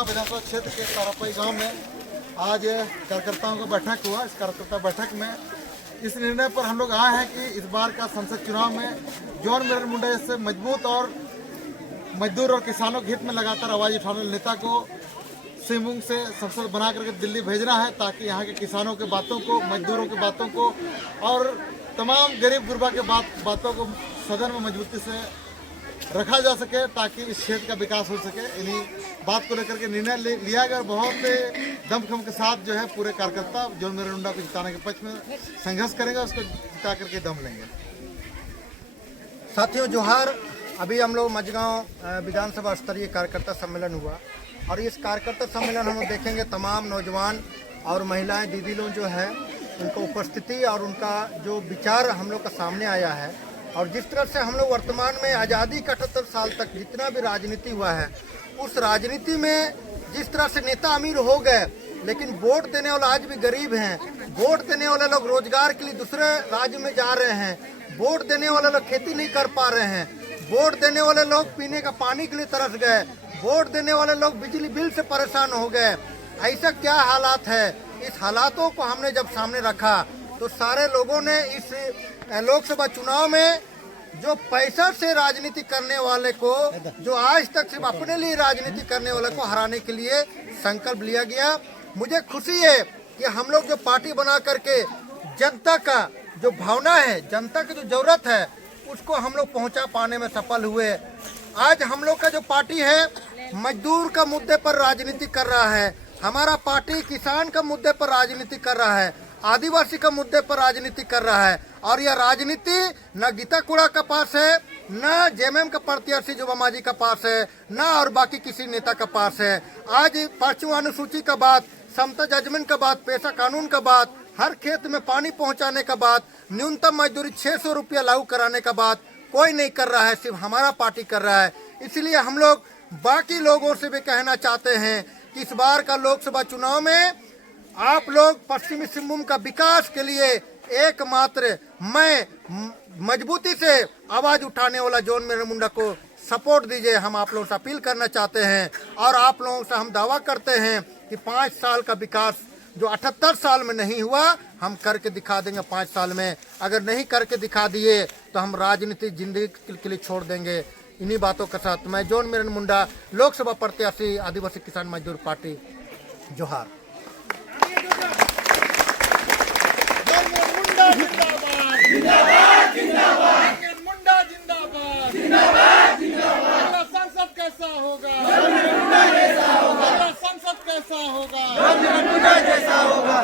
चुनाव विधानसभा क्षेत्र के तारापाई गांव में आज कार्यकर्ताओं का बैठक हुआ। इस कार्यकर्ता बैठक में इस निर्णय पर हम लोग आए हैं कि इस बार का संसद चुनाव में जॉन मिरन मुंडा जैसे मजबूत और मजदूर और किसानों के हित में लगातार आवाज उठाने वाले नेता को सिंहभूम से संसद बना करके दिल्ली भेजना है, ताकि यहाँ के किसानों के बातों को, मजदूरों की बातों को और तमाम गरीब गुरबा के बातों को सदन में मजबूती से रखा जा सके, ताकि इस क्षेत्र का विकास हो सके। इन्हीं बात को लेकर के निर्णय लिया गया। बहुत दमखम के साथ जो है पूरे कार्यकर्ता जॉन मिरन मुंडा को जिताने के पक्ष में संघर्ष करेंगे, उसको जिता करके दम लेंगे। साथियों जोहार। अभी हम लोग मझगांव विधानसभा स्तरीय कार्यकर्ता सम्मेलन हुआ और इस कार्यकर्ता सम्मेलन हम लोग देखेंगे तमाम नौजवान और महिलाएं दीदी लोग जो है उनका उपस्थिति और उनका जो विचार हम लोग का सामने आया है। और जिस तरह से हम लोग वर्तमान में आज़ादी का 78 साल तक जितना भी राजनीति हुआ है, उस राजनीति में जिस तरह से नेता अमीर हो गए, लेकिन वोट देने वाले आज भी गरीब हैं। वोट देने वाले लोग रोजगार के लिए दूसरे राज्य में जा रहे हैं। वोट देने वाले लोग खेती नहीं कर पा रहे हैं। वोट देने वाले लोग पीने का पानी के लिए तरस गए। वोट देने वाले लोग बिजली बिल से परेशान हो गए। ऐसा क्या हालात है? इस हालातों को हमने जब सामने रखा तो सारे लोगों ने इस लोकसभा चुनाव में जो पैसा से राजनीति करने वाले को, जो आज तक सिर्फ अपने लिए राजनीति करने वाले को हराने के लिए संकल्प लिया गया। मुझे खुशी है कि हम लोग जो पार्टी बना करके जनता का जो भावना है, जनता की जो जरूरत है, उसको हम लोग पहुंचा पाने में सफल हुए। आज हम लोग का जो पार्टी है मजदूर का मुद्दे पर राजनीति कर रहा है। हमारा पार्टी किसान का मुद्दे पर राजनीति कर रहा है, आदिवासी का मुद्दे पर राजनीति कर रहा है। और यह राजनीति न गीता कुड़ा का पास है, न जेएमएम का प्रत्याशी जो मामाजी का पास है, न और बाकी किसी नेता का पास है। आज 5वीं अनुसूची का बात, समता जजमेंट का बात, पेशा कानून का बात, हर खेत में पानी पहुंचाने का बात, न्यूनतम मजदूरी 600 रुपया लागू कराने का बात कोई नहीं कर रहा है, सिर्फ हमारा पार्टी कर रहा है। इसलिए हम लोग बाकी लोगों से भी कहना चाहते हैं कि इस बार का लोकसभा चुनाव में आप लोग पश्चिमी सिंहभूम का विकास के लिए एकमात्र मैं मजबूती से आवाज उठाने वाला जॉन मिरन मुंडा को सपोर्ट दीजिए। हम आप लोगों से अपील करना चाहते हैं और आप लोगों से हम दावा करते हैं कि 5 साल का विकास जो 78 साल में नहीं हुआ, हम करके दिखा देंगे 5 साल में। अगर नहीं करके दिखा दिए तो हम राजनीतिक जिंदगी के लिए छोड़ देंगे। इन्हीं बातों के साथ मैं जॉन मिरन मुंडा, लोकसभा प्रत्याशी, आदिवासी किसान मजदूर पार्टी, जोहार। जिंदाबाद जिंदाबाद मुंडा जिंदाबाद जिंदाबाद जिंदाबाद। संसद कैसा होगा? संसद कैसा होगा?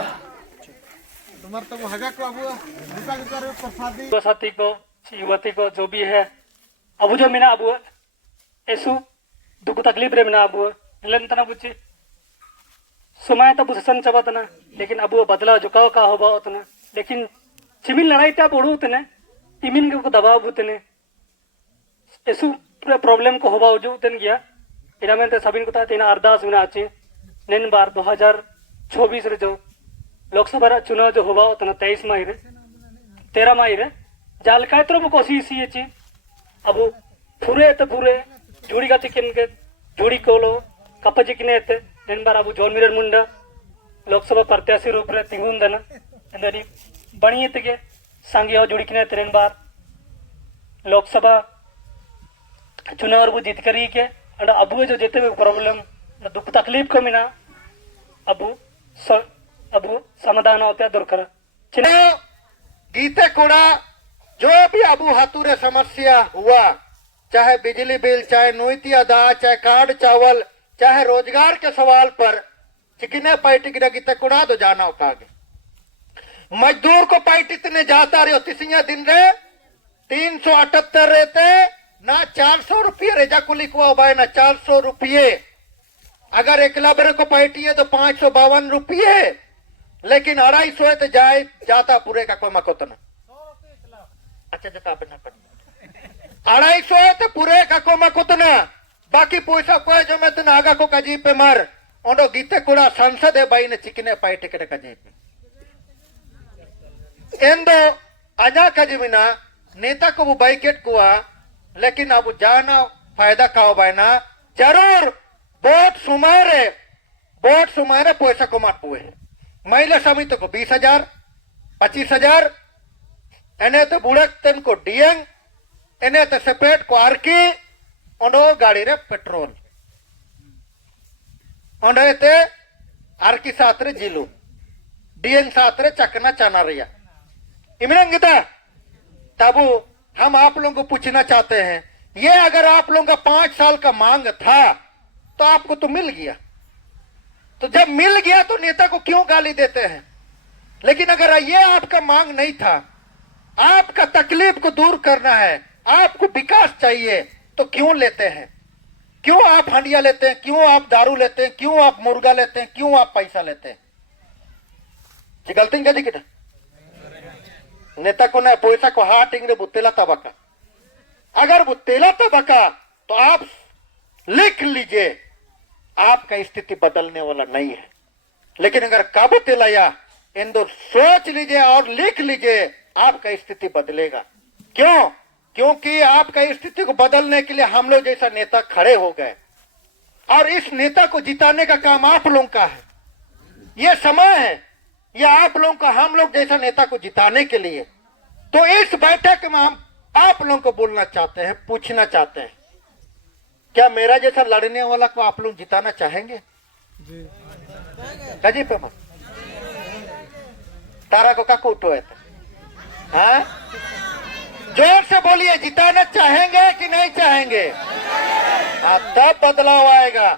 तुम्हारे तो वो हगा को प्रसादी साथी को, युवती को, जो भी है अबू जो मिना अबू ऐसु दुख तकलीफ रे मिना अबू लन तना बुची समय तब सन चबातना, लेकिन अबू बदला झुकाव का होगा उतना, लेकिन चिमिल लड़ाई त्या बोड़ू उतने इमिन को दबाव बुतने ऐसु प्रॉब्लम को होगा जो उतन गया। इना में ते सबिन को ता तेना अरदास मिना आचे नेन बार 2024 रे जो लोकसभा चुनाव जो होगा उतना 23 मई रे 13 मई रे जाल कायत्रो को कोशिश ये ची अब पूरे तो पूरे जोड़ी का चिकन के जोड़ी कोलो कप चिकने ते नेन बार अब जॉन मिरन मुंडा लोकसभा प्रत्याशी रूप रे तिंगुन दना अंदरी बणिये तेगे सांगे और जोड़ी किने तेन बार लोकसभा चुनाव वो जीत करी के अंड अबू जो जेते भी प्रॉब्लम दुख तकलीफ को मिना अबू समाधान होता दरकार गीते कोड़ा जो भी अबू हाथुरे समस्या हुआ, चाहे बिजली बिल, चाहे नोईती अदा, चाहे कार्ड चावल, चाहे रोजगार के सवाल पर चिकने पार्टी की गीते कोड़ा तो जाना होगा। मजदूर को पार्टी इतने जाता रहे तिसिया दिन रे 378 रहते ना 400 रुपये रेजा को लिखवा हुआ है ना 400 रुपये। अगर एकला बरे को पार्टी है तो 552 रुपये, लेकिन 250 है तो जाता पूरे का कोई मकोतना। अच्छा जो काबना कर 250 है तो पूरे का कोई मकोतना, बाकी पैसा कोई जो मैं तुम आगा को कजी पे मार ओंडो गीते कुड़ा संसद है भाई ने चिकने पार्टी के कजी पे एंदो अजा कजिमिना नेता को वो बाइकेट कुआ, लेकिन अब जाना फायदा खाओ बायना जरूर ಬೋಟ್ ಸುಮಾರು पैसा को मापुए हैं महिला समिति को 20,000 25,000 एने तो बुड़कतन को डियंग एने तो सेपेट को आरकी ओनो गाड़ी रे पेट्रोल ओंडे ते आरकी सातरे जिलू डियंग सातरे चकना चाना रिया इमरंगिता तबु हम आप लोगों को पूछना चाहते हैं ये अगर आप लोगों का 5 साल का मांग था तो आपको तो मिल गया तो जब मिल गया तो नेता को क्यों गाली देते हैं लेकिन अगर ये आपका मांग नहीं था आपका तकलीफ को दूर करना है आपको विकास चाहिए तो क्यों लेते हैं क्यों आप हंडिया लेते हैं क्यों आप दारू लेते हैं क्यों आप मुर्गा लेते हैं क्यों आप पैसा लेते हैं जी गलती क्या दिक्कत नेता को ना पैसा को हाथ टिंगरे बुत्तेला तबका अगर बुत्तेला तबका तो आप लिख लीजिए आपका स्थिति बदलने वाला नहीं है लेकिन अगर काबू तेलाया इंदो सोच लीजिए और लिख लीजिए आपका स्थिति बदलेगा क्यों क्योंकि आपका स्थिति को बदलने के लिए हम लोग जैसा नेता खड़े हो गए और इस नेता को जिताने का काम आप लोगों का है यह समय है यह आप लोगों का हम लोग जैसा नेता को जिताने के लिए तो इस बैठक में हम आप लोगों को बोलना चाहते हैं पूछना चाहते हैं क्या मेरा जैसा लड़ने वाला को आप लोग जिताना चाहेंगे जी पे तारा को का कूटो है हाँ जोर से बोलिए जिताना चाहेंगे कि नहीं चाहेंगे हाँ तब बदलाव आएगा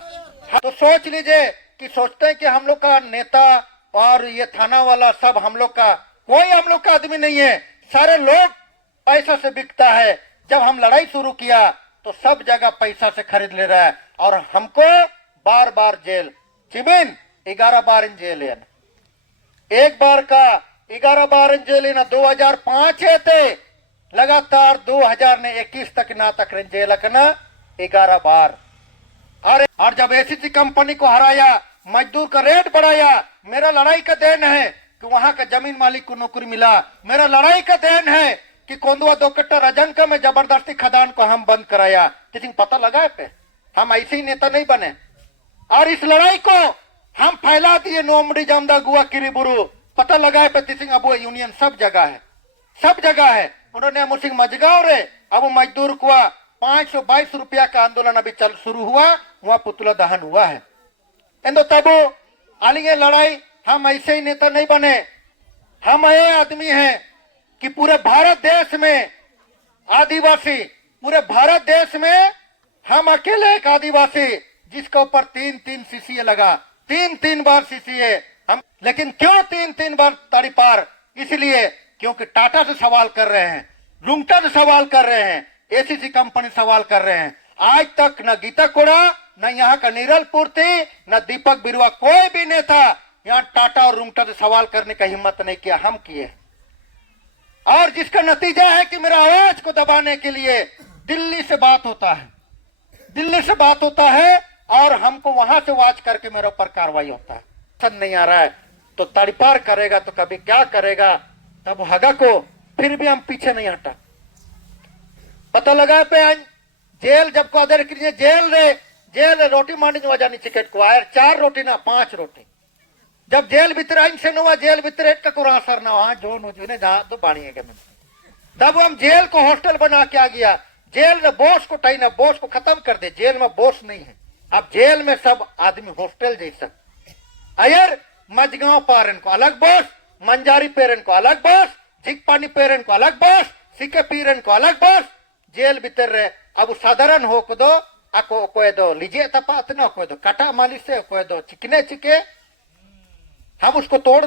तो सोच लीजिए कि सोचते हैं कि हम लोग का नेता और ये थाना वाला सब हम लोग का कोई हम लोग का आदमी नहीं है सारे लोग पैसा से बिकता है जब हम लड़ाई शुरू किया तो सब जगह पैसा से खरीद ले रहा है और हमको बार बार जेल चिबिन 11 बार इन जेल है एक बार का 11 बार इन जेल ना 2005 है थे लगातार 2021 तक ना तक जेल ना 11 बार और जब एसीसी कंपनी को हराया मजदूर का रेट बढ़ाया मेरा लड़ाई का देन है कि वहां का जमीन मालिक को नौकरी मिला मेरा लड़ाई का देन है कि कोंदुआ 2 कट्टा रजन का में जबरदस्ती खदान को हम बंद कराया किसी पता लगा है पे हम ऐसे ही नेता नहीं बने और इस लड़ाई को हम फैला दिए नोमडी जामदा गुआ किरीबुरु पता लगा है पे तिसिंग अबुआ यूनियन सब जगह है उन्होंने अमर सिंह मजगांव रे अब मजदूर को 522 रुपया का आंदोलन अभी चल शुरू हुआ वहां पुतला दहन हुआ है इंदो तब आलिंगे लड़ाई हम ऐसे ही नेता नहीं बने हम ये आदमी हैं कि पूरे भारत देश में आदिवासी पूरे भारत देश में हम अकेले एक आदिवासी जिसके ऊपर 3 सीसीए लगा 3 बार सीसीए हम लेकिन क्यों 3 बार ताड़ी पार इसलिए क्योंकि टाटा से सवाल कर रहे हैं रुंगटा से सवाल कर रहे हैं एसीसी कंपनी सवाल कर रहे हैं आज तक न गीता कोड़ा न यहाँ का नीरल पूर्ति न दीपक बिरुआ कोई भी नेता यहाँ टाटा और रुंगटा से सवाल करने का हिम्मत नहीं किया हम किए और जिसका नतीजा है कि मेरा आवाज को दबाने के लिए दिल्ली से बात होता है और हमको वहां से आवाज करके मेरे ऊपर कार्रवाई होता है पसंद नहीं आ रहा है तो तड़पार करेगा तो कभी क्या करेगा तब हगा को फिर भी हम पीछे नहीं हटा पता लगा पे जेल जब को अदर कीजिए जेल रोटी मांडी वजह चिकेट को आयर 4 रोटी ना 5 रोटी जब जेल भीतर से हुआ जेल भीतर एक का कुरान सर ना वहां जो ने जहां तो बाणी है तब हम जेल को हॉस्टल बना के आ गया जेल में बोस को टाई ना बोस को खत्म कर दे जेल में बोस नहीं है अब जेल में सब आदमी हॉस्टल जैसा अयर मजगांव पारन को अलग बोस मंजारी पेरन को अलग बोस झिकपानी पेरन को अलग बोस सिके पीरन को अलग बोस जेल भीतर रहे अब साधारण हो को दो ako koy do लीजिए तपात ना कोई दो कटा मालिश से कोई दो चिके हम उसको तोड़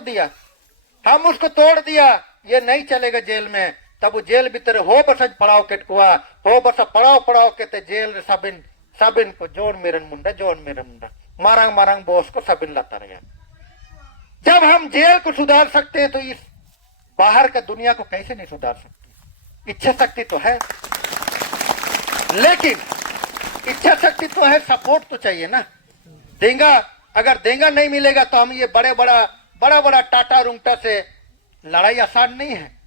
दिया ये नहीं चलेगा जेल में तब वो जेल भीतर हो बस पड़ाव केटकुआ हो बस पड़ाव के जेल साबिन को जोन मेरन मुंडा मारंग बोस को साबिन लाता रहा जब हम जेल को सुधार सकते हैं तो इस बाहर का दुनिया को कैसे नहीं सुधार सकते इच्छा शक्ति तो है लेकिन इच्छा शक्ति तो है सपोर्ट तो चाहिए ना अगर देंगा नहीं मिलेगा तो हम ये बड़ा टाटा रुंगटा से लड़ाई आसान नहीं है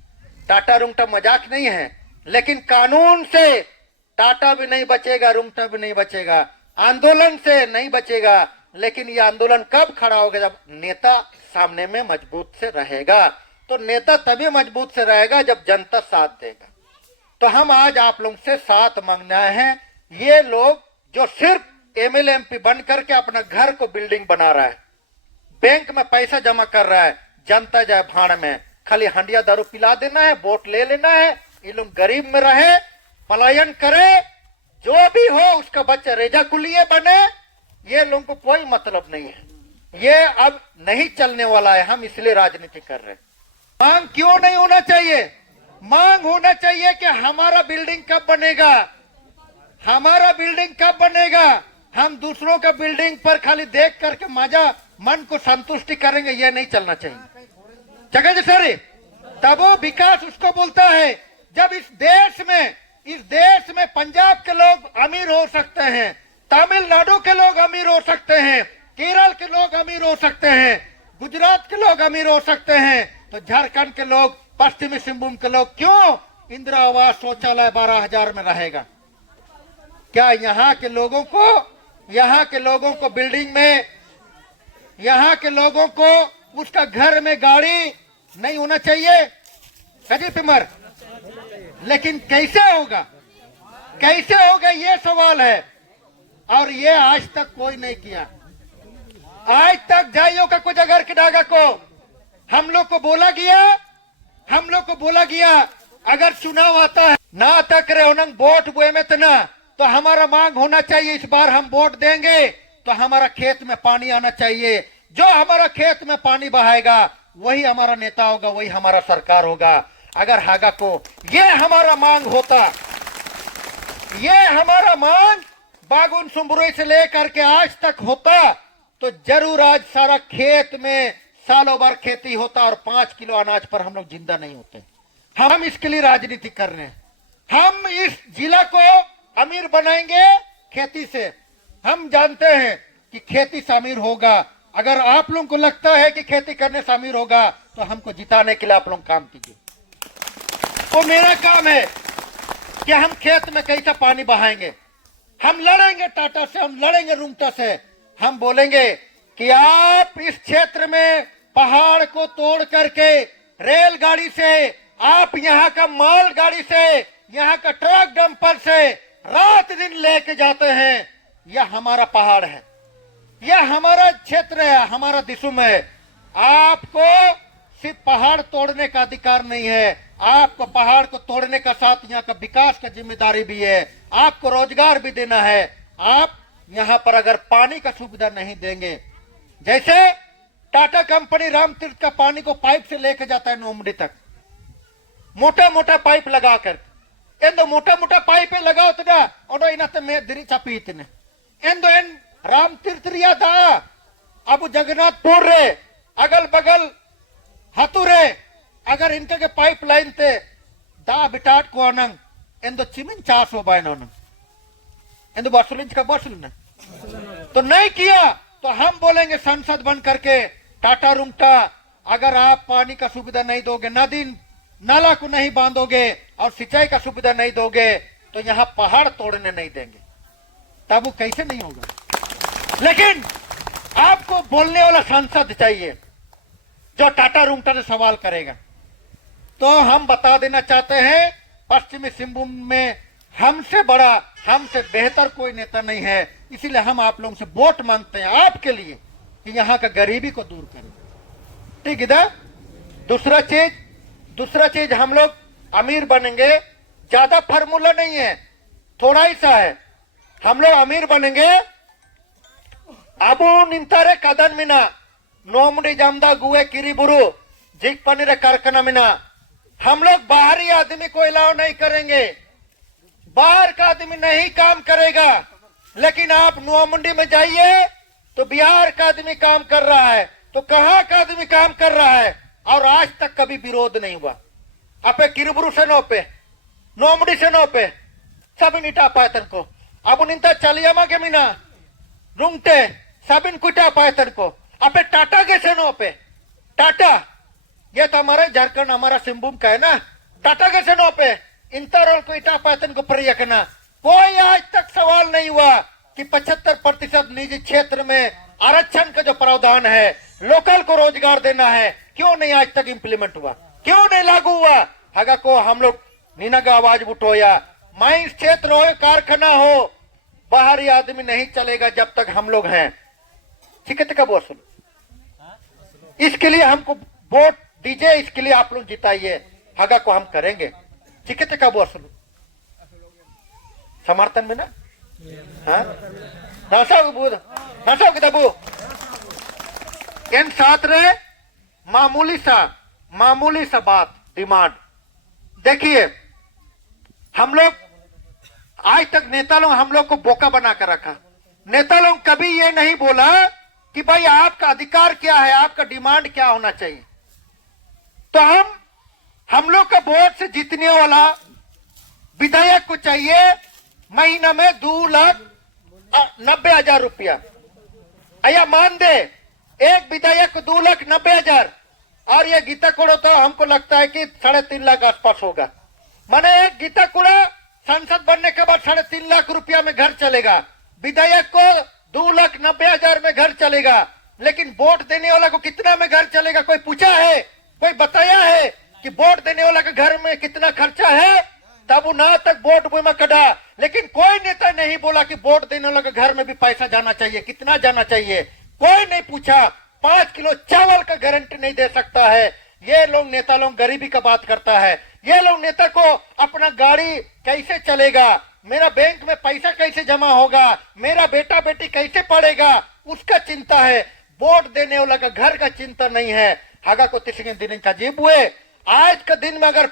टाटा रुंगटा मजाक नहीं है लेकिन कानून से टाटा भी नहीं बचेगा रुंगटा भी नहीं बचेगा आंदोलन से नहीं बचेगा, लेकिन ये आंदोलन कब खड़ा होगा? जब नेता सामने में मजबूत से रहेगा। तो नेता तभी मजबूत से रहेगा जब जनता साथ देगा। तो हम आज आप लोगों से साथ मांगना है। ये लोग जो सिर्फ एमएलए एमपी बन करके अपना घर को बिल्डिंग बना रहा है, बैंक में पैसा जमा कर रहा है, जनता जाए भाड़ में, खाली हंडिया दारू पिला देना है, वोट ले लेना है, ये लोग गरीब में रहे, पलायन करे, जो भी हो उसका बच्चा रेजा कुलिये बने, ये लोगों को कोई मतलब नहीं है। ये अब नहीं चलने वाला है। हम इसलिए राजनीति कर रहे हैं। मांग क्यों नहीं होना चाहिए? मांग होना चाहिए कि हमारा बिल्डिंग कब बनेगा, हमारा बिल्डिंग कब बनेगा। हम दूसरों का बिल्डिंग पर खाली देख करके मजा मन को संतुष्टि करेंगे, ये नहीं चलना चाहिए। जगह जी सर, तब वो विकास उसको बोलता है जब इस देश में पंजाब के लोग अमीर हो सकते हैं, तमिलनाडु के लोग अमीर हो सकते हैं, केरल के लोग अमीर हो सकते हैं, गुजरात के लोग अमीर हो सकते हैं, तो झारखंड के लोग, पश्चिमी सिंहभूम के लोग क्यों इंदिरा आवास शौचालय 12,000 में रहेगा? क्या यहाँ के लोगों को बिल्डिंग में, यहाँ के लोगों को उसका घर में गाड़ी नहीं होना चाहिए? कजी पिमर, लेकिन कैसे होगा ये सवाल है। और ये आज तक कोई नहीं किया। आज तक जाइयो का कुछ अगर किडागा को हम लोग को बोला गया अगर चुनाव आता है ना तक रहे उन्हें वोट बुए में तो हमारा मांग होना चाहिए, इस बार हम वोट देंगे तो हमारा खेत में पानी आना चाहिए। जो हमारा खेत में पानी बहाएगा वही हमारा नेता होगा, वही हमारा सरकार होगा। अगर हागा को ये हमारा मांग होता, ये हमारा मांग बागुन सुमरुई से लेकर के आज तक होता, तो जरूर आज सारा खेत में सालों भर खेती होता और 5 किलो अनाज पर हम लोग जिंदा नहीं होते। हम इसके लिए राजनीति कर रहे हैं। हम इस जिला को अमीर बनाएंगे खेती से। हम जानते हैं कि खेती से अमीर होगा। अगर आप लोगों को लगता है कि खेती करने से अमीर होगा तो हमको जिताने के लिए आप लोग काम कीजिए। तो मेरा काम है कि हम खेत में कैसा पानी बहाएंगे। हम लड़ेंगे टाटा से, हम लड़ेंगे रुंगटा से। हम बोलेंगे कि आप इस क्षेत्र में पहाड़ को तोड़ करके रेलगाड़ी से, आप यहाँ का माल गाड़ी से, यहाँ का ट्रक डंपर से रात दिन लेके जाते हैं। यह हमारा पहाड़ है, यह हमारा क्षेत्र है, हमारा दिसुम है। आपको सिर्फ पहाड़ तोड़ने का अधिकार नहीं है, आपको पहाड़ को तोड़ने का साथ यहाँ का विकास का जिम्मेदारी भी है। आपको रोजगार भी देना है। आप यहाँ पर अगर पानी का सुविधा नहीं देंगे, जैसे टाटा कंपनी रामतीर्थ का पानी को पाइप से लेके जाता है नोमडी तक, मोटा मोटा पाइप लगाकर, एंदो मोटा मोटा पाइप लगाओ तना और इनाते में दिरी चापी इतने एंदो एन रामतीर्थ रिया था अब जगन्नाथपुर रे अगल बगल हतुरे अगर इनके के पाइप लाइन थे दा बिटाट को अनंग एंदो चिमिन 400 बायन अनंग एंदो बसुलिंच का बसुल ने तो नहीं किया। तो हम बोलेंगे संसद बन करके टाटा रुंगटा, अगर आप पानी का सुविधा नहीं दोगे, नदी नाला को नहीं बांधोगे और सिंचाई का सुविधा नहीं दोगे तो यहाँ पहाड़ तोड़ने नहीं देंगे। तब वो कैसे नहीं होगा। लेकिन आपको बोलने वाला सांसद चाहिए जो टाटा रुंगटा से सवाल करेगा। तो हम बता देना चाहते हैं, पश्चिमी सिंहभूम में हमसे बड़ा, हमसे बेहतर कोई नेता नहीं है। इसीलिए हम आप लोगों से वोट मांगते हैं आपके लिए कि यहाँ का गरीबी को दूर करें। ठीक है। दूसरा चीज हम लोग अमीर बनेंगे, ज्यादा फार्मूला नहीं है, थोड़ा ही सा है। हम लोग अमीर बनेंगे। अबू निंतारे कदन मिना नोमडी जामदा गुए किरीबुरु जिक पनीर कारखाना मिना हम लोग बाहरी आदमी को अलाउ नहीं करेंगे। बाहर का आदमी नहीं काम करेगा। लेकिन आप नोमंडी में जाइए तो बिहार का आदमी काम कर रहा है, तो कहाँ का आदमी काम कर रहा है और आज तक कभी विरोध नहीं हुआ। अपे किरबुरु से नो पे, नोमडी से नो पे सब निटा पायतन को। अब निंता चलियामा के मिना रुंगटे सब कुटा पायतन को। अपे टाटा के से नो पे, टाटा ये तो हमारा झारखंड, हमारा सिंहभूम का है ना। टाटा के से नो पे इंतरोल को इटा पायतन को प्रयकना कोई आज तक सवाल नहीं हुआ। कि 75% निजी क्षेत्र में आरक्षण का जो प्रावधान है, लोकल को रोजगार देना है, क्यों नहीं आज तक इम्प्लीमेंट हुआ, क्यों नहीं लागू हुआ? हगा को हम लोग नीनग आवाज उठोया, माइंस क्षेत्र हो, कारखाना हो, बाहरी आदमी नहीं चलेगा जब तक हम लोग हैं। ठीक है, वो सुनो, इसके लिए हमको वोट दीजिए, इसके लिए आप लोग जिताइए, हगा को हम करेंगे। ठीक है, वो सुनो, समर्थन में ना किताबू इन साथ रे मामूली सा बात डिमांड। देखिए, हम लोग आज तक नेता लोग हम लोग को बोका बना कर रखा। नेता लोग कभी ये नहीं बोला कि भाई आपका अधिकार क्या है, आपका डिमांड क्या होना चाहिए। तो हम लोग का वोट से जीतने वाला विधायक को चाहिए महीना में 2,90,000 रुपया। आया मान दे, एक विधायक को 2,90,000, और ये गीता कुड़ा तो हमको लगता है कि 3.5 लाख आसपास होगा। माने एक गीता कुड़ा सांसद बनने के बाद 3.5 लाख रुपया में घर चलेगा, विधायक को 2,90,000 में घर चलेगा। लेकिन वोट देने वाला को कितना में घर चलेगा? कोई पूछा है, कोई बताया है कि वोट देने वाला के घर में कितना खर्चा है? तब ना तक वोट में कटा, लेकिन कोई नेता नहीं बोला कि वोट देने वाला के घर में भी पैसा जाना चाहिए, कितना जाना चाहिए, कोई नहीं पूछा। 5 किलो चावल का गारंटी नहीं दे सकता है। ये लोग नेता लोग गरीबी का बात करता है। ये लोग नेता को अपना गाड़ी कैसे चलेगा, मेरा बैंक में पैसा कैसे जमा होगा, मेरा बेटा बेटी कैसे पढ़ेगा, उसका चिंता है। वोट देने वाला का घर का चिंता नहीं है। हागा को तीसरे दिन का जीव हुए, आज का दिन में अगर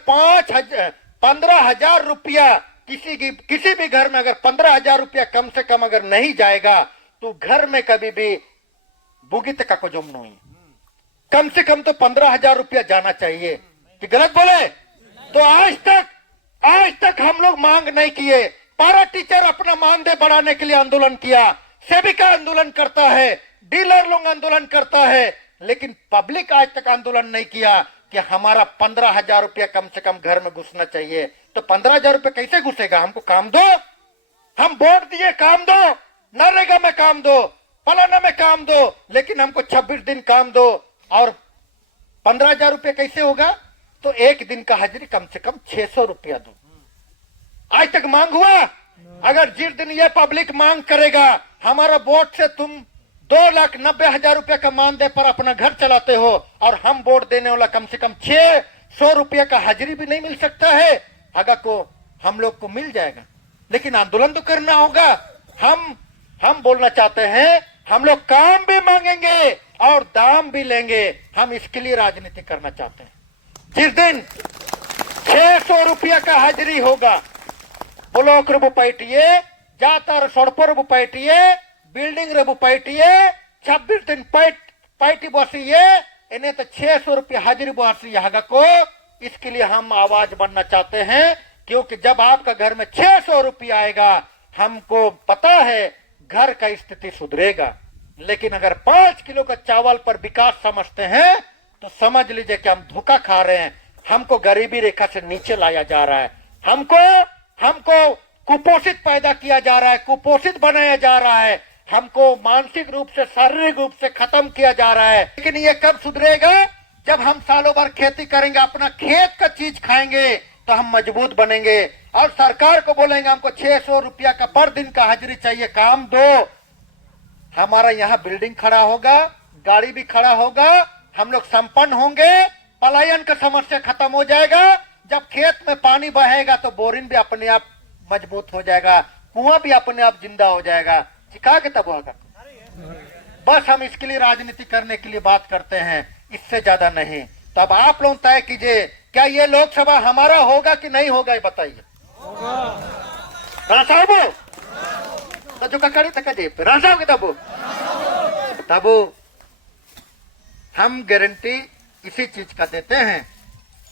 15,000 रुपया किसी भी घर में अगर 15,000 रुपया कम से कम अगर नहीं जाएगा तो घर में कभी भी बुगित का को जुम नहीं। कम से कम तो 15,000 रुपया जाना चाहिए। कि गलत बोले? तो आज तक हम लोग मांग नहीं किए। पारा टीचर अपना मानदेय बढ़ाने के लिए आंदोलन किया, सेविका आंदोलन करता है, डीलर लोग आंदोलन करता है, लेकिन पब्लिक आज तक आंदोलन नहीं किया कि हमारा 15,000 रुपया कम से कम घर में घुसना चाहिए। तो 15,000 रुपया कैसे घुसेगा? हमको काम दो, हम वोट दिए, काम दो, नरेगा में काम दो, फलाना में काम दो, लेकिन हमको 26 दिन काम दो। और 15,000 रुपया कैसे होगा? तो एक दिन का हाजिरी कम से कम 600 रुपया दो। आज तक मांग हुआ? अगर जिस दिन ये पब्लिक मांग करेगा हमारा वोट से तुम 2,90,000 रुपया का मानदेय पर अपना घर चलाते हो, और हम वोट देने वाला कम से कम 600 रुपया का हाजिरी भी नहीं मिल सकता है, अगर को हम लोग को मिल जाएगा। लेकिन आंदोलन तो करना होगा। हम बोलना चाहते हैं, हम लोग काम भी मांगेंगे और दाम भी लेंगे। हम इसके लिए राजनीति करना चाहते हैं। जिस दिन 600 रुपया का हाजिरी होगा, ब्लॉक रे पैटिए, जातर सड़पर पैटिए, बिल्डिंग रे पैटिए, 26 दिन पैटी बसिए, इन्हें तो 600 रुपया हाजिरी बसी हगा को। इसके लिए हम आवाज बनना चाहते हैं, क्योंकि जब आपका घर में 600 रुपया आएगा, हमको पता है घर का स्थिति सुधरेगा। लेकिन अगर 5 किलो का चावल पर विकास समझते हैं तो समझ लीजिए कि हम धोखा खा रहे हैं। हमको गरीबी रेखा से नीचे लाया जा रहा है, हमको कुपोषित पैदा किया जा रहा है, कुपोषित बनाया जा रहा है, हमको मानसिक रूप से शारीरिक रूप से खत्म किया जा रहा है। लेकिन ये कब सुधरेगा? जब हम सालों भर खेती करेंगे, अपना खेत का चीज खाएंगे, तो हम मजबूत बनेंगे। और सरकार को बोलेंगे हमको 600 रुपया का पर दिन का हाजिरी चाहिए, काम दो। हमारा यहाँ बिल्डिंग खड़ा होगा, गाड़ी भी खड़ा होगा, हम लोग संपन्न होंगे, पलायन का समस्या खत्म हो जाएगा। जब खेत में पानी बहेगा तो बोरिंग भी अपने आप मजबूत हो जाएगा, कुआं भी अपने आप जिंदा हो जाएगा। सिखा के तब होगा। बस हम इसके लिए राजनीति करने के लिए बात करते हैं, इससे ज्यादा नहीं। तब आप लोग तय कीजिए, क्या ये लोकसभा हमारा होगा कि नहीं होगा, ये बताइए। साहब तो जो कड़ी तक राजा के तब हम गारंटी इसी चीज का देते हैं।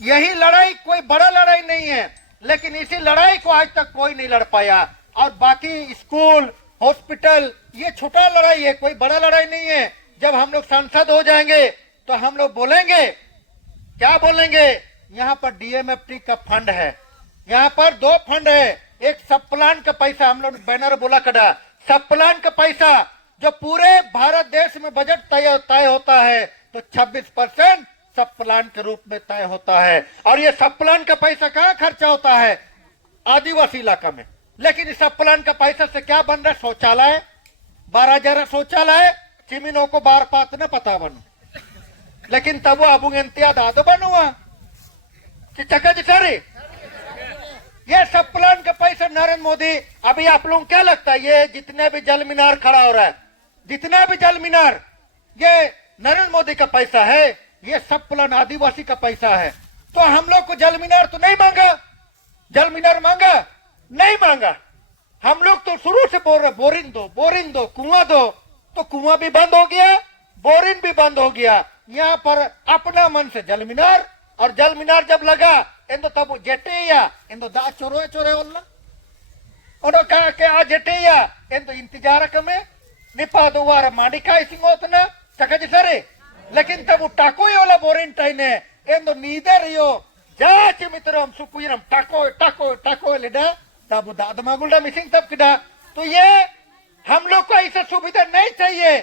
यही लड़ाई कोई बड़ा लड़ाई नहीं है, लेकिन इसी लड़ाई को आज तक कोई नहीं लड़ पाया। और बाकी स्कूल, हॉस्पिटल, ये छोटा लड़ाई है, कोई बड़ा लड़ाई नहीं है। जब हम लोग सांसद हो जाएंगे तो हम लोग बोलेंगे, क्या बोलेंगे? यहाँ पर डीएमएफटी का फंड है, यहाँ पर 2 फंड है। एक सब प्लान का पैसा हम लोग बैनर बोला कड़ा, सब प्लान का पैसा जो पूरे भारत देश में बजट तय होता है तो 26% सब प्लान के रूप में तय होता है। और ये सब प्लान का पैसा कहाँ खर्चा होता है? आदिवासी इलाका में। लेकिन इस सब प्लान का पैसा से क्या बन रहा है? शौचालय, 12,000 शौचालय, चिमिनों को बार पात न पता बनो, लेकिन तब वो अबुंग इंतिया दादो बनुआ चक्का जिसारे। ये सब प्लान का पैसा नरेंद्र मोदी, अभी आप लोगों को क्या लगता है ये जितने भी जल मीनार खड़ा हो रहा है, जितना भी जल मीनार, ये नरेंद्र मोदी का पैसा है? ये सब प्लान आदिवासी का पैसा है। तो हम लोग को जल मीनार तो नहीं मांगा, जल मीनार मांगा नहीं मांगा। हम लोग तो शुरू से बोल रहे बोरिंग दो, बोरिंग दो, कुआं दो, तो कुआं भी बंद हो गया, बोरिंग भी बंद हो गया। यहाँ पर अपना मन से जल मीनार, और जल मीनार जब लगा इंदो तब जेटेया इंदो दा चोरे चोरे वल्ला ओडो का के आ जेटेया इंदो इंतजार कमे निपा दो वार माडिका इसिंगोतना चकज सरे। लेकिन तब टाको ये वाला बोरिंग टाइने इंदो नीदे रियो जाच मित्रम सुपुयरम टाको टाको टाको लेडा तब दाद मागुल्डा मिसिंग तब किडा। तो ये हम लोग को ऐसा सुविधा नहीं चाहिए